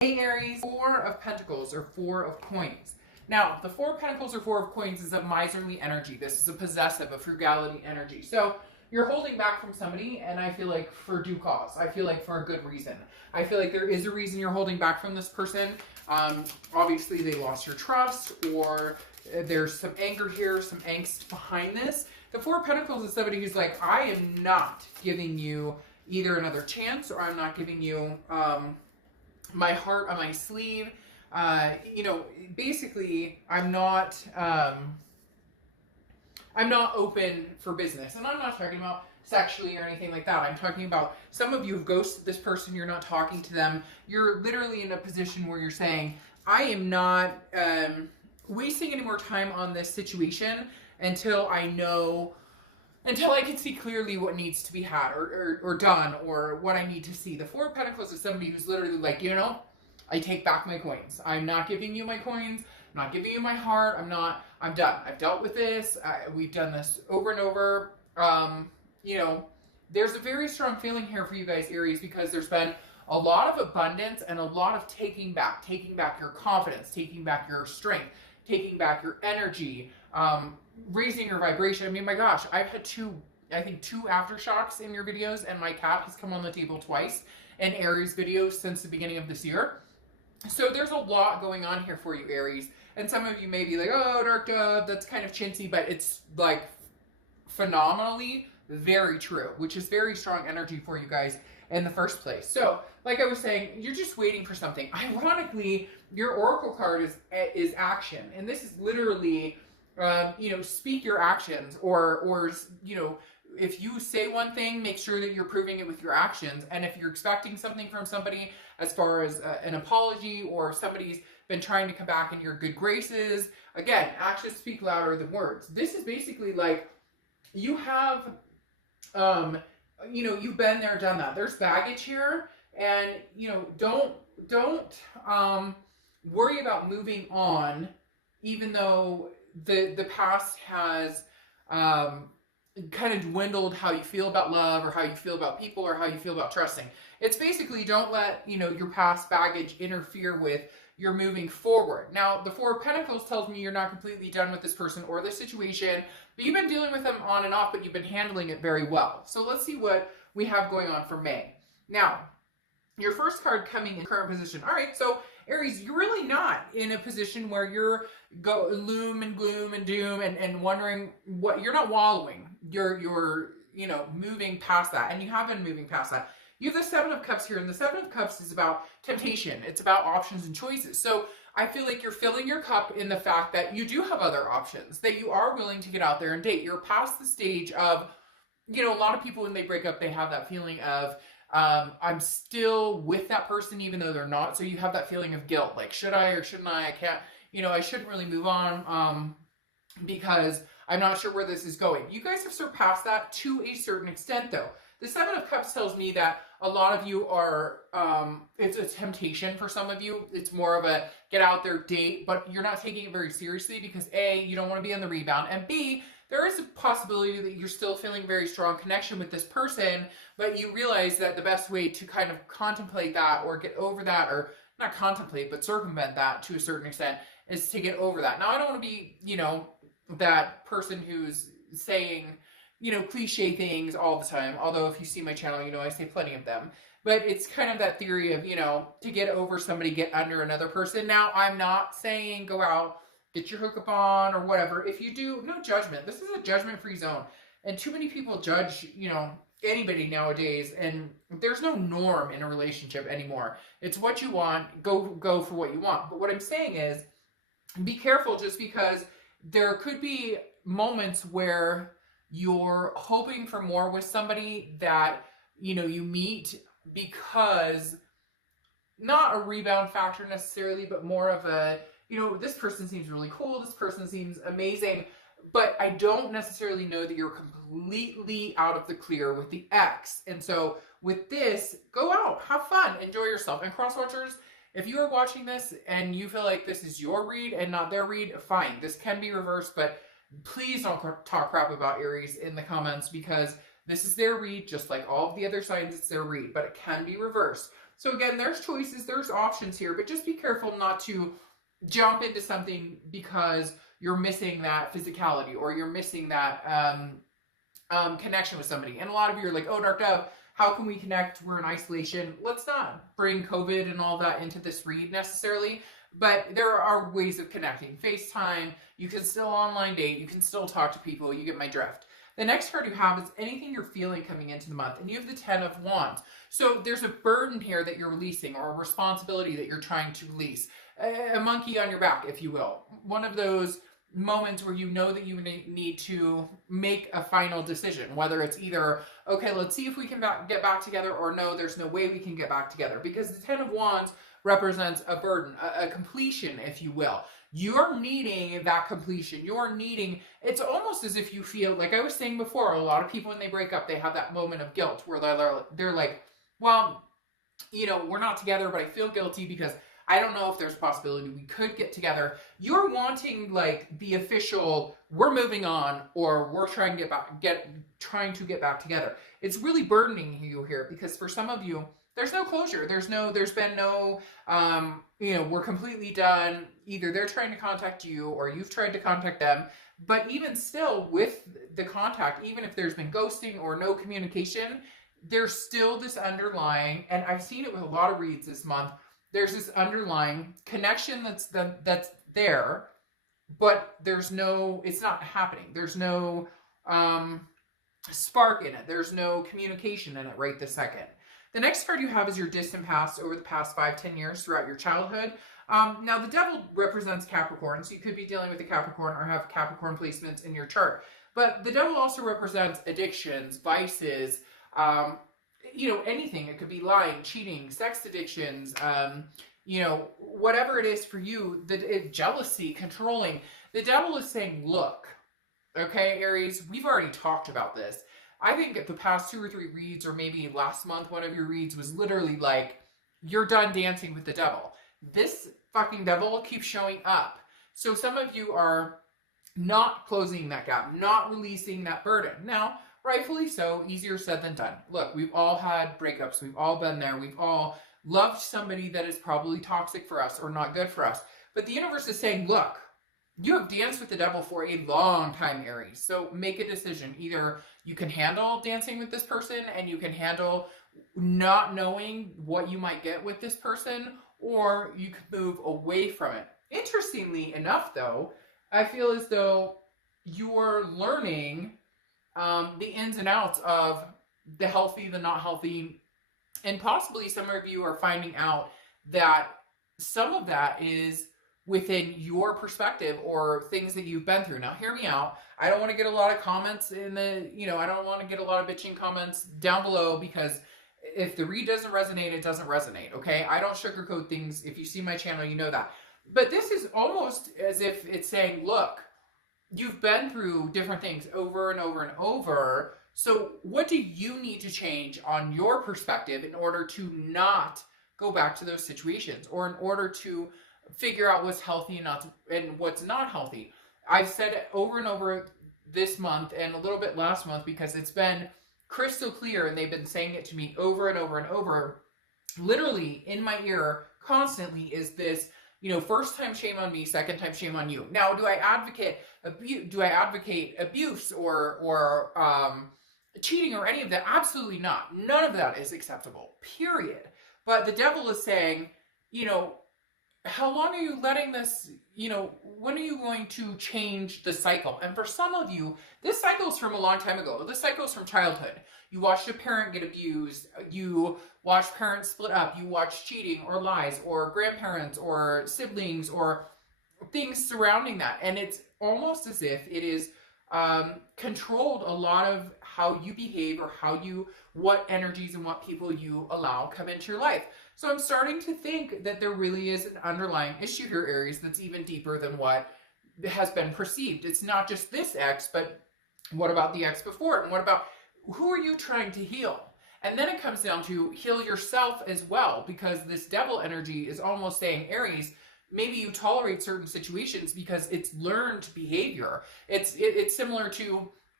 Hey Aries, Four of Pentacles or Four of Coins. Now, the Four of Pentacles or Four of Coins is a miserly energy. This is a possessive, a frugality energy. So you're holding back from somebody, and I feel like for due cause. I feel like for a good reason. I feel like there is a reason you're holding back from this person. Obviously, they lost your trust, or there's some anger here, some angst behind this. The Four of Pentacles is somebody who's like, I am not giving you either another chance, or I'm not giving you my heart on my sleeve. You know, basically, I'm not open for business. And I'm not talking about sexually or anything like that. I'm talking about some of you have ghosted this person. You're not talking to them. You're literally in a position where you're saying, I am not wasting any more time on this situation until I can see clearly what needs to be had or done, or what I need to see. The Four of Pentacles is somebody who's literally like, you know, I take back my coins. I'm not giving you my coins. I'm not giving you my heart. I'm done. I've dealt with this. We've done this over and over. You know, there's a very strong feeling here for you guys, Aries, because there's been a lot of abundance and a lot of taking back your confidence, taking back your strength, taking back your energy, raising your vibration. I mean, my gosh, I've had two aftershocks in your videos, and my cat has come on the table twice in Aries videos since the beginning of this year. So there's a lot going on here for you, Aries. And some of you may be like, oh, dark dove, that's kind of chintzy, but it's like phenomenally very true, which is very strong energy for you guys in the first place. So, like I was saying, you're just waiting for something. Ironically, your oracle card is action, and this is literally, you know, speak your actions, or you know, if you say one thing, make sure that you're proving it with your actions. And if you're expecting something from somebody, as far as an apology, or somebody's been trying to come back in your good graces, again, actions speak louder than words. This is basically like you have, you know, you've been there, done that. There's baggage here, and you know, don't worry about moving on, even though the past has kind of dwindled how you feel about love, or how you feel about people, or how you feel about trusting. It's basically, don't let, you know, your past baggage interfere with your moving forward. Now, the Four of Pentacles tells me you're not completely done with this person or this situation, but you've been dealing with them on and off, but you've been handling it very well. So let's see what we have going on for May. Now, your first card coming in current position. All right, so Aries, you're really not in a position where you're loom and gloom and doom and wondering what, you're not wallowing. You're, you know, moving past that, and you have been moving past that. You have the Seven of Cups here, and the Seven of Cups is about temptation. It's about options and choices. So I feel like you're filling your cup in the fact that you do have other options, that you are willing to get out there and date. You're past the stage of, you know, a lot of people when they break up, they have that feeling of, I'm still with that person even though they're not. So you have that feeling of guilt, like, should I or shouldn't I? I can't, you know, I shouldn't really move on because I'm not sure where this is going. You guys have surpassed that to a certain extent though. The Seven of Cups tells me that a lot of you are, it's a temptation for some of you. It's more of a get out there, date, but you're not taking it very seriously because A, you don't want to be on the rebound, and B, there is a possibility that you're still feeling very strong connection with this person, but you realize that the best way to kind of contemplate that or get over that, or not contemplate, but circumvent that to a certain extent, is to get over that. Now, I don't want to be, you know, that person who's saying, you know, cliche things all the time. Although if you see my channel, you know, I say plenty of them. But it's kind of that theory of, you know, to get over somebody, get under another person. Now, I'm not saying go out, get your hookup on or whatever. If you do, no judgment. This is a judgment-free zone. And too many people judge, you know, anybody nowadays. And there's no norm in a relationship anymore. It's what you want. Go for what you want. But what I'm saying is, be careful, just because there could be moments where you're hoping for more with somebody that, you know, you meet because not a rebound factor necessarily, but more of a, you know, this person seems really cool, this person seems amazing, but I don't necessarily know that you're completely out of the clear with the ex. And so with this, go out, have fun, enjoy yourself. And cross watchers, if you are watching this and you feel like this is your read and not their read, fine, this can be reversed, but please don't talk crap about Aries in the comments, because this is their read, just like all of the other signs, it's their read, but it can be reversed. So again, there's choices, there's options here, but just be careful not to jump into something because you're missing that physicality or you're missing that connection with somebody. And a lot of you are like, oh, Dark Dove, how can we connect? We're in isolation. Let's not bring COVID and all that into this read necessarily, but there are ways of connecting. FaceTime, you can still online date, you can still talk to people, you get my drift. The next card you have is anything you're feeling coming into the month, and you have the 10 of Wands. So there's a burden here that you're releasing, or a responsibility that you're trying to release. A monkey on your back, if you will. One of those moments where you know that you need to make a final decision, whether it's either, okay, let's see if we can get back together, or no, there's no way we can get back together, because the 10 of Wands represents a burden, a completion, if you will. You're needing that completion. You're needing, it's almost as if you feel, like I was saying before, a lot of people when they break up, they have that moment of guilt where they're like, well, you know, we're not together, but I feel guilty because I don't know if there's a possibility we could get together. You're wanting like the official, we're moving on, or we're trying to get back together. It's really burdening you here because for some of you, there's no closure. There's been no, you know, we're completely done. Either they're trying to contact you or you've tried to contact them. But even still with the contact, even if there's been ghosting or no communication, there's still this underlying, and I've seen it with a lot of reads this month, there's this underlying connection that's there, but there's no, it's not happening. There's no spark in it. There's no communication in it right this second. The next card you have is your distant past over the past 5-10 years throughout your childhood. Now, the devil represents Capricorn, so you could be dealing with a Capricorn or have Capricorn placements in your chart. But the devil also represents addictions, vices, you know, anything. It could be lying, cheating, sex addictions, you know, whatever it is for you, jealousy, controlling. The devil is saying, look, okay, Aries, we've already talked about this. I think the past 2 or 3 reads, or maybe last month, one of your reads was literally like, you're done dancing with the devil. This fucking devil keeps showing up. So some of you are not closing that gap, not releasing that burden. Now, rightfully so, easier said than done. Look, we've all had breakups. We've all been there. We've all loved somebody that is probably toxic for us or not good for us. But the universe is saying, look, you have danced with the devil for a long time, Aries. So make a decision. Either you can handle dancing with this person and you can handle not knowing what you might get with this person, or you could move away from it. Interestingly enough, though, I feel as though you're learning the ins and outs of the healthy, the not healthy, and possibly some of you are finding out that some of that is within your perspective or things that you've been through. Now, hear me out. I don't want to get a lot of comments in the, you know, I don't want to get a lot of bitching comments down below, because if the read doesn't resonate, it doesn't resonate, okay? I don't sugarcoat things. If you see my channel, you know that. But this is almost as if it's saying, look, you've been through different things over and over and over. So what do you need to change on your perspective in order to not go back to those situations, or in order to figure out what's healthy and what's not healthy? I've said it over and over this month and a little bit last month, because it's been crystal clear, and they've been saying it to me over and over and over, literally in my ear constantly, is this, you know, first time shame on me, second time shame on you. Now, do I advocate abuse or cheating or any of that? Absolutely not. None of that is acceptable, period. But the devil is saying, you know, how long are you letting this, you know, when are you going to change the cycle? And for some of you, this cycle is from a long time ago. This cycle is from childhood. You watched a parent get abused. You watched parents split up. You watched cheating or lies or grandparents or siblings or things surrounding that. And it's almost as if it is controlled a lot of how you behave, or what energies and what people you allow come into your life. So I'm starting to think that there really is an underlying issue here, Aries, that's even deeper than what has been perceived. It's not just this ex, but what about the ex before it? And what about, who are you trying to heal? And then it comes down to heal yourself as well, because this devil energy is almost saying, Aries, maybe you tolerate certain situations because it's learned behavior. It's similar to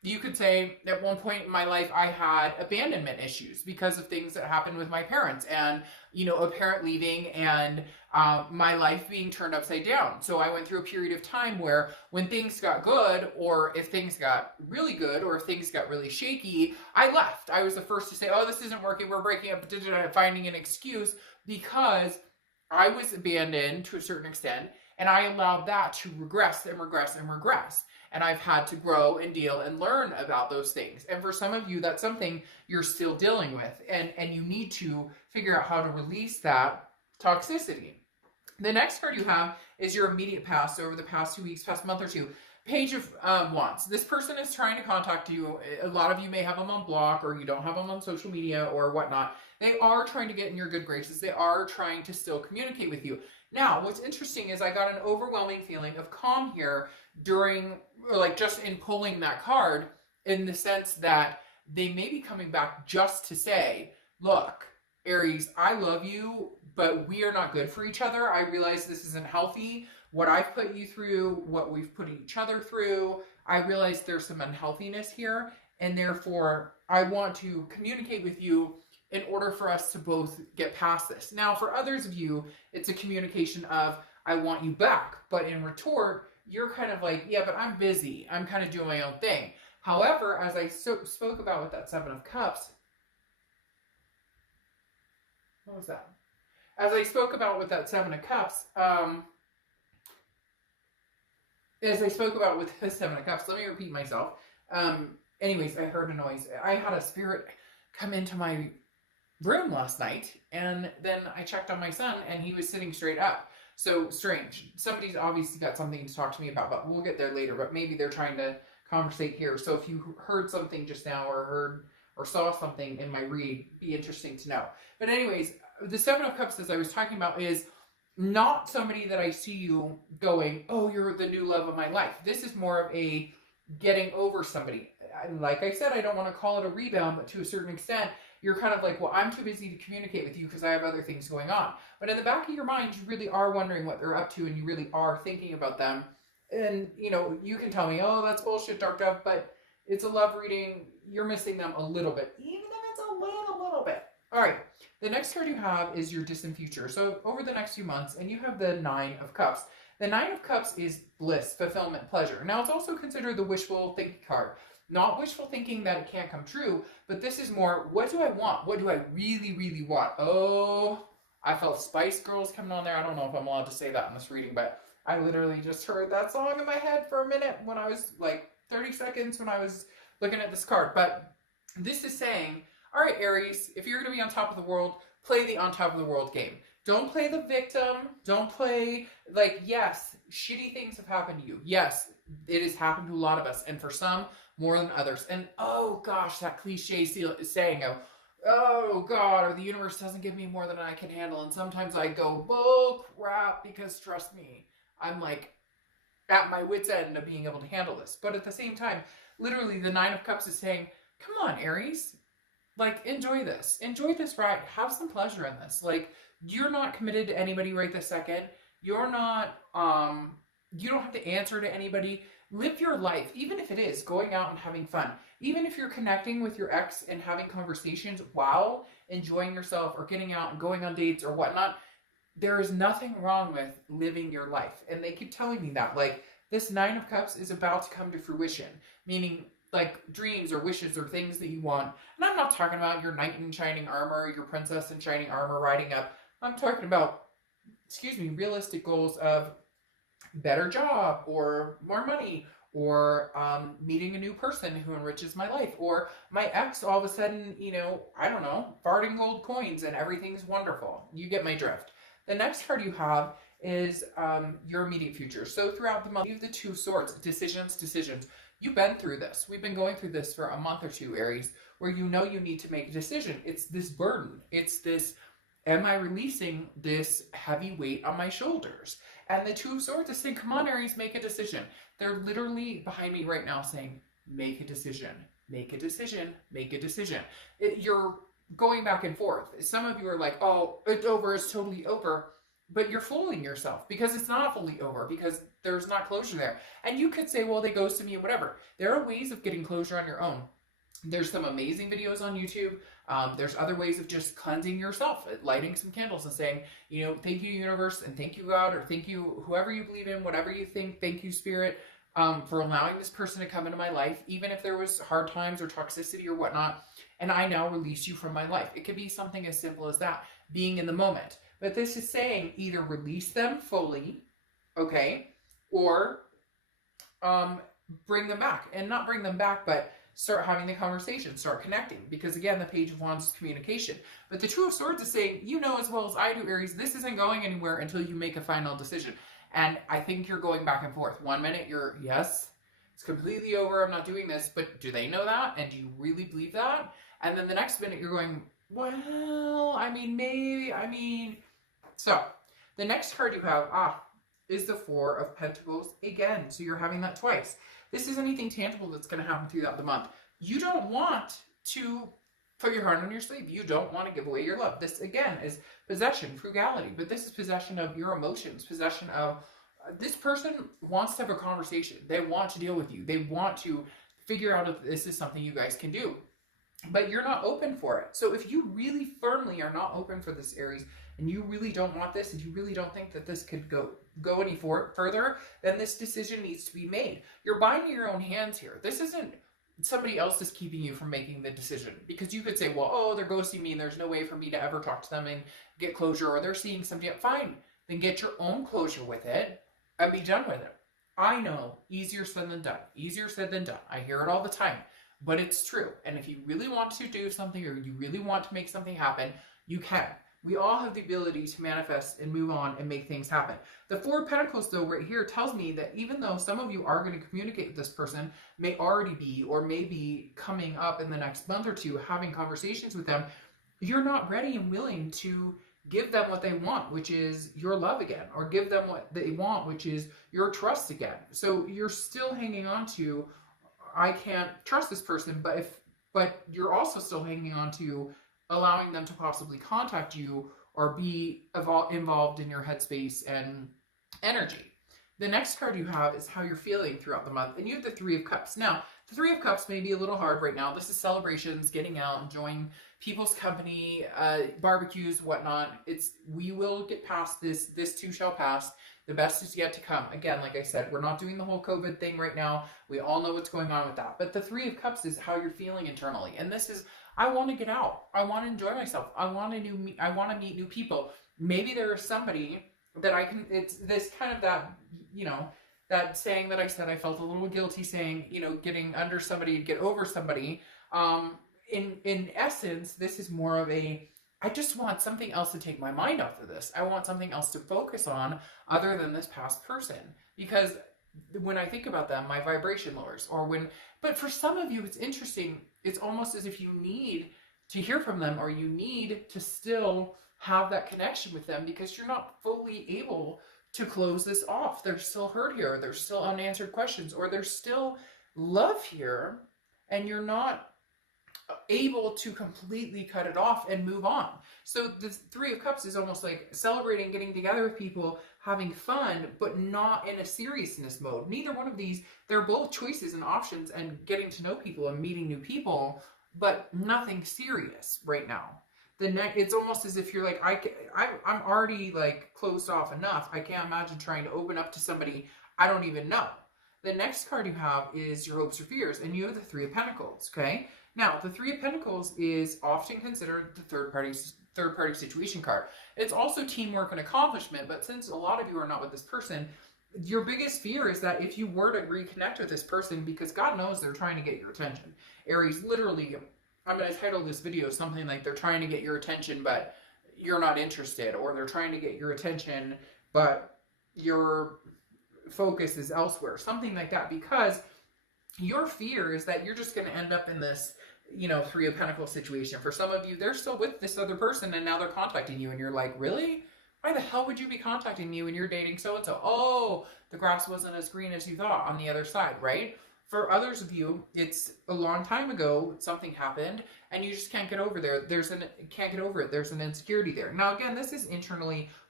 You could say at one point in my life, I had abandonment issues because of things that happened with my parents and, you know, a parent leaving and my life being turned upside down. So I went through a period of time where when things got good, or if things got really good, or if things got really shaky, I left. I was the first to say, oh, this isn't working, we're breaking up, finding an excuse, because I was abandoned to a certain extent, and I allowed that to regress and regress and regress. And I've had to grow and deal and learn about those things. And for some of you, that's something you're still dealing with. And you need to figure out how to release that toxicity. The next card you have is your immediate past, over the past 2 weeks, past month or two. Page of Wands. This person is trying to contact you. A lot of you may have them on block, or you don't have them on social media or whatnot. They are trying to get in your good graces. They are trying to still communicate with you. Now, what's interesting is I got an overwhelming feeling of calm here during, like, just in pulling that card, in the sense that they may be coming back just to say, look, Aries, I love you, but we are not good for each other. I realize this isn't healthy. What I've put you through, what we've put each other through, I realize there's some unhealthiness here, and therefore I want to communicate with you in order for us to both get past this. Now, for others of you, it's a communication of, I want you back. But in retort, you're kind of like, yeah, but I'm busy. I'm kind of doing my own thing. However, as I spoke about with that Seven of Cups, what was that? As I spoke about with that Seven of Cups, let me repeat myself. Anyways, I heard a noise. I had a spirit come into my room last night, and then I checked on my son, and he was sitting straight up. So strange. Somebody's obviously got something to talk to me about, but we'll get there later. But maybe they're trying to conversate here. So if you heard something just now, or heard or saw something in my read, be interesting to know. But anyways, the Seven of Cups, as I was talking about, is not somebody that I see you going, oh, you're the new love of my life. This is more of a getting over somebody. Like I said, I don't want to call it a rebound, but to a certain extent, you're kind of like, well, I'm too busy to communicate with you because I have other things going on. But in the back of your mind, you really are wondering what they're up to, and you really are thinking about them. And, you know, you can tell me, oh, that's bullshit, Dark Dove, but it's a love reading. You're missing them a little bit, even if it's a little bit. All right. The next card you have is your distant future. So over the next few months, and you have the Nine of Cups. The Nine of Cups is bliss, fulfillment, pleasure. Now, it's also considered the wishful thinking card. Not wishful thinking that it can't come true, but this is more, what do I want? What do I really, really want? Oh, I felt Spice Girls coming on there. I don't know if I'm allowed to say that in this reading, but I literally just heard that song in my head for a minute when I was, like, 30 seconds when I was looking at this card. But this is saying, all right, Aries, if you're going to be on top of the world, play the on top of the world game. Don't play the victim. Don't play, like, yes, shitty things have happened to you. Yes, it has happened to a lot of us, and for some, more than others. And, oh, gosh, that cliche saying of, oh, God, or the universe doesn't give me more than I can handle. And sometimes I go, bull crap, because trust me, I'm, like, at my wit's end of being able to handle this. But at the same time, literally, the Nine of Cups is saying, come on, Aries. Like, enjoy this. Enjoy this ride. Have some pleasure in this. Like, you're not committed to anybody right this second. You're not, you don't have to answer to anybody. Live your life, even if it is going out and having fun. Even if you're connecting with your ex and having conversations while enjoying yourself or getting out and going on dates or whatnot, there is nothing wrong with living your life. And they keep telling me that. Like, this Nine of Cups is about to come to fruition. Meaning, like, dreams or wishes or things that you want. And I'm not talking about your knight in shining armor, your princess in shining armor riding up. I'm talking about, realistic goals of better job or more money or meeting a new person who enriches my life, or my ex all of a sudden, you know, I don't know, farting gold coins and everything's wonderful. You get my drift. The next card you have is your immediate future. So throughout the month, you have the Two of Swords, decisions. You've been through this. We've been going through this for a month or two, Aries, where you know you need to make a decision. It's this burden. It's this, am I releasing this heavy weight on my shoulders? And the Two of Swords is saying, come on, Aries, make a decision. They're literally behind me right now saying, make a decision, make a decision, make a decision. You're going back and forth. Some of you are like, oh, it's over, it's totally over. but you're fooling yourself because it's not fully over, because there's not closure there. And you could say, well, they ghosted me or whatever. There are ways of getting closure on your own. There's some amazing videos on YouTube. There's other ways of just cleansing yourself, lighting some candles and saying, you know, thank you, universe, and thank you, God, or thank you, whoever you believe in, whatever you think, thank you, spirit, for allowing this person to come into my life, even if there was hard times or toxicity or whatnot, and I now release you from my life. It could be something as simple as that, being in the moment. But this is saying either release them fully, okay, or bring them back. And not bring them back, but start having the conversation, start connecting. Because again, the Page of Wands is communication. But the Two of Swords is saying, you know as well as I do, Aries, this isn't going anywhere until you make a final decision. And I think you're going back and forth. 1 minute you're, yes, it's completely over, I'm not doing this. But do they know that? And do you really believe that? And then the next minute you're going, well, I mean, maybe, I mean. So the next card you have, is the Four of Pentacles again. So you're having that twice. This is anything tangible that's going to happen throughout the month. You don't want to put your heart on your sleeve. You don't want to give away your love. This, again, is possession, frugality. But this is possession of your emotions, possession of this person wants to have a conversation. They want to deal with you. They want to figure out if this is something you guys can do. But you're not open for it. So if you really firmly are not open for this, Aries, and you really don't want this, and you really don't think that this could go any further, then this decision needs to be made. You're binding your own hands here. This isn't somebody else is keeping you from making the decision. Because you could say, well, oh, they're ghosting me and there's no way for me to ever talk to them and get closure, or they're seeing somebody else. Fine. Then get your own closure with it and be done with it. I know, easier said than done. Easier said than done. I hear it all the time. But it's true. And if you really want to do something, or you really want to make something happen, you can. We all have the ability to manifest and move on and make things happen. The Four of Pentacles, though, right here tells me that even though some of you are going to communicate with this person, may already be, or may be coming up in the next month or two, having conversations with them, you're not ready and willing to give them what they want, which is your love again, or give them what they want, which is your trust again. So you're still hanging on to, I can't trust this person, but you're also still hanging on to allowing them to possibly contact you or be involved in your headspace and energy. The next card you have is how you're feeling throughout the month, and you have the Three of Cups. Now, the Three of Cups may be a little hard right now. This is celebrations, getting out, enjoying people's company, barbecues, whatnot. We will get past this. This too shall pass. The best is yet to come. Again, like I said, we're not doing the whole COVID thing right now. We all know what's going on with that. But the Three of Cups is how you're feeling internally. And this is, I want to get out. I want to enjoy myself. I want to meet new people. Maybe there is somebody that I can, it's this kind of that, you know, that saying that I said, I felt a little guilty saying, you know, getting under somebody to get over somebody. In essence, this is more of a, I just want something else to take my mind off of this. I want something else to focus on other than this past person. Because when I think about them, my vibration lowers. But for some of you, it's interesting. It's almost as if you need to hear from them, or you need to still have that connection with them, because you're not fully able to close this off. There's still hurt here. There's still unanswered questions, or there's still love here, and you're not able to completely cut it off and move on. So the Three of Cups is almost like celebrating, getting together with people, having fun, but not in a seriousness mode. Neither one of these, they're both choices and options, and getting to know people and meeting new people, but nothing serious right now. It's almost as if you're like, I'm already like closed off enough. I can't imagine trying to open up to somebody I don't even know. The next card you have is your hopes or fears, and you have the Three of Pentacles, okay? Now, the Three of Pentacles is often considered the third party situation card. It's also teamwork and accomplishment, but since a lot of you are not with this person, your biggest fear is that if you were to reconnect with this person, because God knows they're trying to get your attention. Aries, literally, I'm going to title this video something like they're trying to get your attention, but you're not interested, or they're trying to get your attention, but your focus is elsewhere, something like that, because your fear is that you're just going to end up in this, you know, Three of Pentacles situation. For some of you, they're still with this other person and now they're contacting you, and you're like, really? Why the hell would you be contacting me when you're dating so-and-so? Oh, the grass wasn't as green as you thought on the other side, right? For others of you, it's a long time ago, something happened, and you just can't get over there. Can't get over it. There's an insecurity there. Now, again, this is internally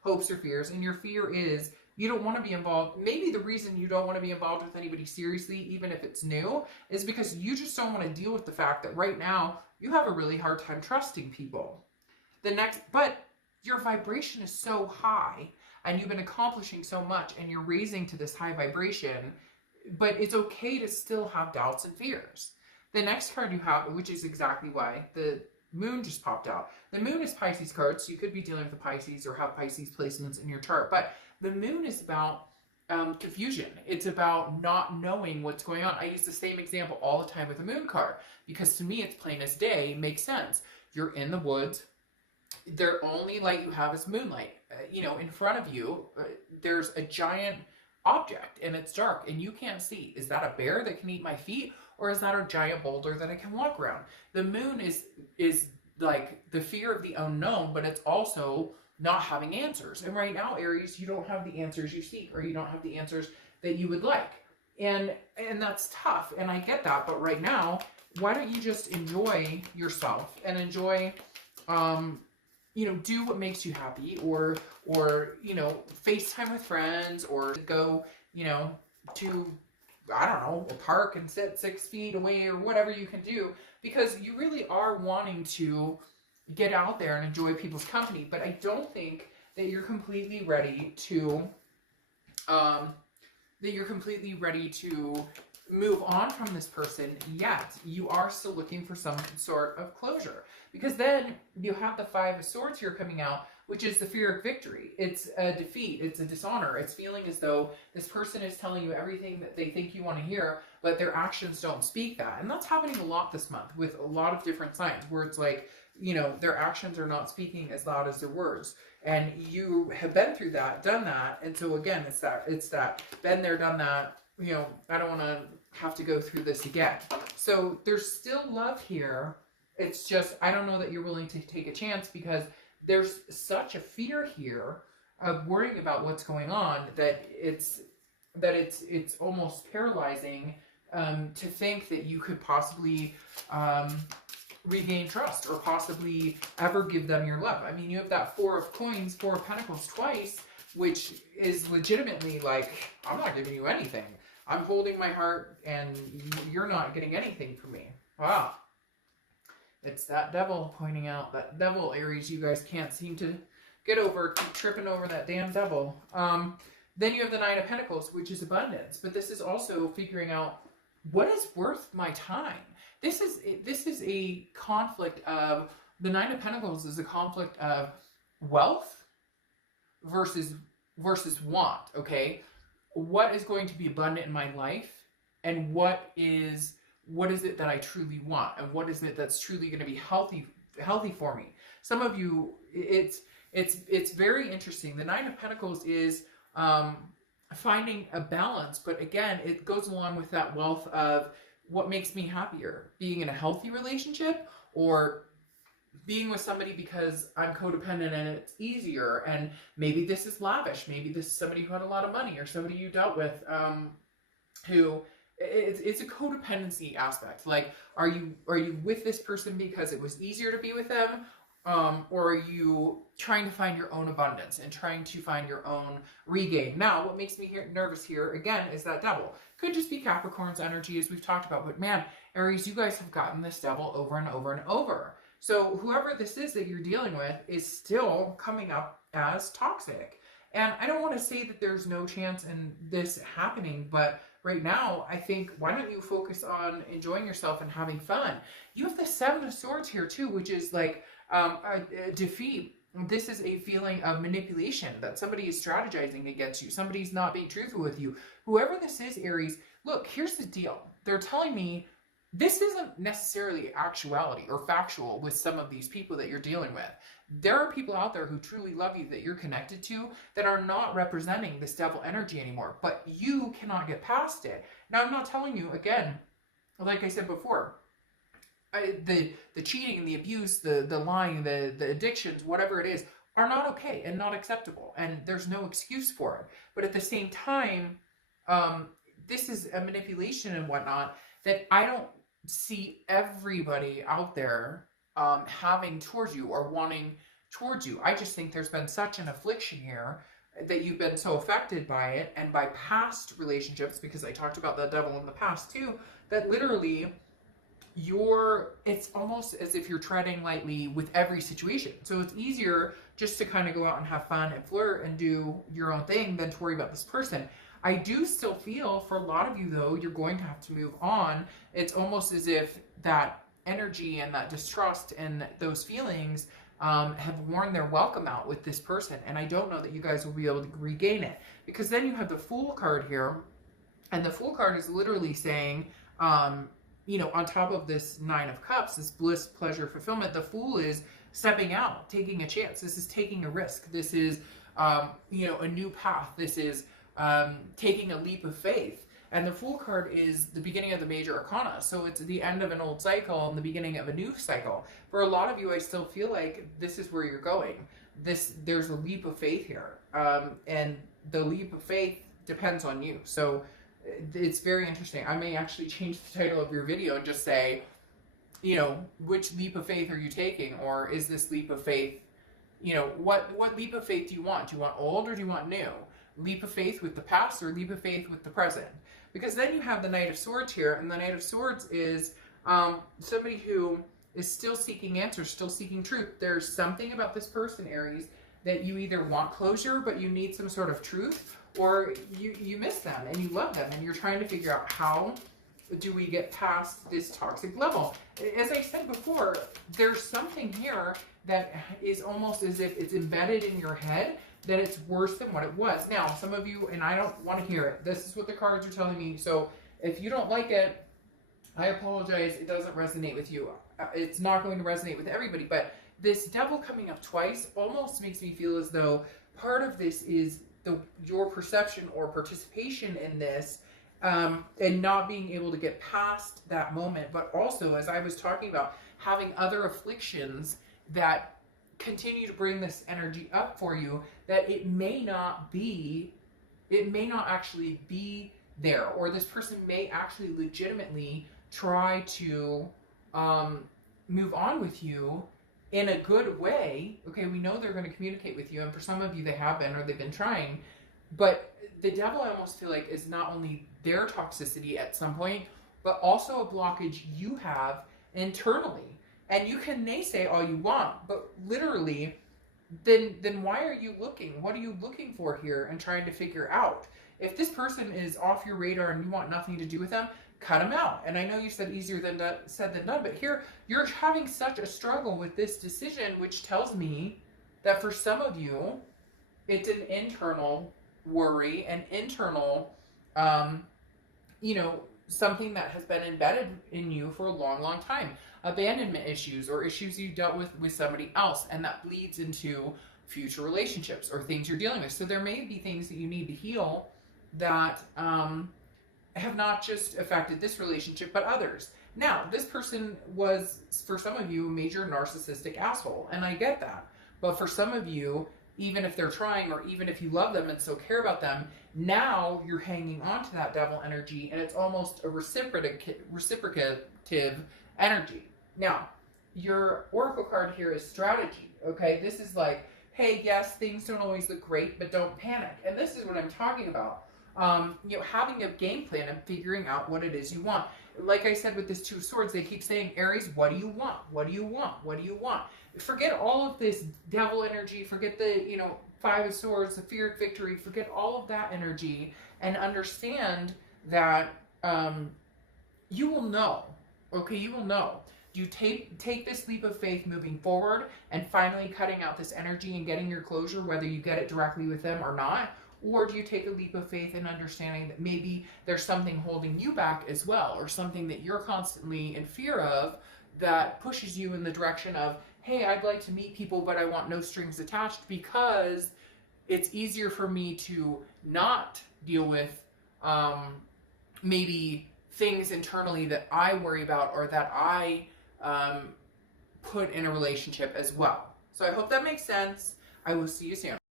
hopes or fears. And your fear is you don't want to be involved. Maybe the reason you don't want to be involved with anybody seriously, even if it's new, is because you just don't want to deal with the fact that right now you have a really hard time trusting people. But your vibration is so high and you've been accomplishing so much and you're raising to this high vibration, but it's okay to still have doubts and fears. The next card you have, which is exactly why the Moon just popped out. The Moon is Pisces card, so you could be dealing with a Pisces or have Pisces placements in your chart, but the Moon is about confusion. It's about not knowing what's going on. I use the same example all the time with the Moon card because to me it's plain as day, makes sense. You're in the woods. The only light you have is moonlight. In front of you, there's a giant object and it's dark and you can't see. Is that a bear that can eat my feet? Or is that a giant boulder that I can walk around? The Moon is like the fear of the unknown, but it's also not having answers. And right now, Aries, you don't have the answers you seek, or you don't have the answers that you would like. And that's tough, and I get that. But right now, why don't you just enjoy yourself and enjoy, do what makes you happy, or FaceTime with friends, or go, to, I don't know, a park and sit 6 feet away or whatever you can do, because you really are wanting to get out there and enjoy people's company. But I don't think that you're completely ready to, move on from this person yet. You are still looking for some sort of closure, because then you have the Five of Swords here coming out, which is the fear of victory. It's a defeat. It's a dishonor. It's feeling as though this person is telling you everything that they think you want to hear, but their actions don't speak that. And that's happening a lot this month with a lot of different signs, where it's like, their actions are not speaking as loud as their words. And you have been through that, done that. And so again, it's that been there, done that. I don't want to have to go through this again. So there's still love here. It's just, I don't know that you're willing to take a chance, because there's such a fear here of worrying about what's going on that it's almost paralyzing to think that you could possibly regain trust or possibly ever give them your love. I mean, you have that Four of Coins, Four of Pentacles twice, which is legitimately like, I'm not giving you anything. I'm holding my heart and you're not getting anything from me. Wow. It's that devil pointing out. That devil, Aries, you guys can't seem to get over. Keep tripping over that damn devil. Then you have the Nine of Pentacles, which is abundance. But this is also figuring out what is worth my time. This is a conflict of, the Nine of Pentacles is a conflict of wealth versus want, okay? What is going to be abundant in my life, and what is it that I truly want, and what is it that's truly going to be healthy for me? Some of you, it's very interesting. The Nine of Pentacles is finding a balance, but again, it goes along with that wealth of what makes me happier, being in a healthy relationship, or being with somebody because I'm codependent and it's easier. And maybe this is lavish. Maybe this is somebody who had a lot of money, or somebody you dealt with who it's a codependency aspect. Like, are you with this person because it was easier to be with them? Or are you trying to find your own abundance and trying to find your own regain? Now, what makes me nervous here, again, is that devil. Could just be Capricorn's energy, as we've talked about. But man, Aries, you guys have gotten this devil over and over and over. So whoever this is that you're dealing with is still coming up as toxic. And I don't want to say that there's no chance in this happening, but right now, I think, why don't you focus on enjoying yourself and having fun? You have the Seven of Swords here too, which is like a defeat. This is a feeling of manipulation, that somebody is strategizing against you. Somebody's not being truthful with you. Whoever this is, Aries, look, here's the deal. They're telling me this isn't necessarily actuality or factual with some of these people that you're dealing with. There are people out there who truly love you, that you're connected to, that are not representing this devil energy anymore, but you cannot get past it. Now, I'm not telling you, again, like I said before, the cheating and the abuse, the lying, the addictions, whatever it is, are not okay and not acceptable, and there's no excuse for it. But at the same time, this is a manipulation and whatnot that I don't see everybody out there having towards you, or wanting towards you. I just think there's been such an affliction here that you've been so affected by it and by past relationships, because I talked about the devil in the past too, that literally it's almost as if you're treading lightly with every situation. So it's easier just to kind of go out and have fun and flirt and do your own thing than to worry about this person. I do still feel for a lot of you though, you're going to have to move on. It's almost as if that energy and that distrust and those feelings have worn their welcome out with this person. And I don't know that you guys will be able to regain it, because then you have the Fool card here, and the Fool card is literally saying, you know, on top of this Nine of Cups, this bliss, pleasure, fulfillment, the Fool is stepping out, taking a chance. This is taking a risk. This is, you know, a new path. This is taking a leap of faith. And the Fool card is the beginning of the major arcana. So it's the end of an old cycle and the beginning of a new cycle. For a lot of you, I still feel like this is where you're going. There's a leap of faith here. And the leap of faith depends on you. So it's very interesting. I may actually change the title of your video and just say, you know, which leap of faith are you taking? Or is this leap of faith, you know, what leap of faith do you want? Do you want old or do you want new? Leap of faith with the past or leap of faith with the present? Because then you have the Knight of Swords here, and the Knight of Swords is somebody who is still seeking answers, still seeking truth. There's something about this person, Aries, that you either want closure, but you need some sort of truth, or you miss them and you love them, and you're trying to figure out how do we get past this toxic level. As I said before, there's something here that is almost as if it's embedded in your head that it's worse than what it was. Now, some of you, and I don't want to hear it, this is what the cards are telling me, so if you don't like it, I apologize, it doesn't resonate with you. It's not going to resonate with everybody, but this devil coming up twice almost makes me feel as though part of this is your perception or participation in this, and not being able to get past that moment, but also, as I was talking about, having other afflictions that continue to bring this energy up for you, that it may not actually be there, or this person may actually legitimately try to move on with you in a good way. Okay, we know they're going to communicate with you, and for some of you they have been, or they've been trying, but the devil, I almost feel like, is not only their toxicity at some point, but also a blockage you have internally. And you can naysay all you want, but literally, then why are you looking? What are you looking for here and trying to figure out? If this person is off your radar and you want nothing to do with them, cut them out. And I know you said easier said than done, but here you're having such a struggle with this decision, which tells me that for some of you, it's an internal worry, an internal, you know, something that has been embedded in you for a long, long time. Abandonment issues, or issues you dealt with somebody else, and that bleeds into future relationships or things you're dealing with. So there may be things that you need to heal that have not just affected this relationship, but others. Now, this person was, for some of you, a major narcissistic asshole, and I get that. But for some of you, even if they're trying, or even if you love them and so care about them, now you're hanging on to that devil energy, and it's almost a reciprocative energy. Now, your oracle card here is strategy, okay? This is like, hey, yes, things don't always look great, but don't panic. And this is what I'm talking about. You know, having a game plan and figuring out what it is you want. Like I said with this Two of Swords, they keep saying, Aries, what do you want? What do you want? What do you want? Forget all of this devil energy. Forget the, you know, Five of Swords, the fear of victory. Forget all of that energy and understand that you will know, okay? You will know. Do you take this leap of faith moving forward and finally cutting out this energy and getting your closure, whether you get it directly with them or not? Or do you take a leap of faith in understanding that maybe there's something holding you back as well, or something that you're constantly in fear of that pushes you in the direction of, hey, I'd like to meet people, but I want no strings attached, because it's easier for me to not deal with maybe things internally that I worry about, or that I put in a relationship as well. So I hope that makes sense. I will see you soon.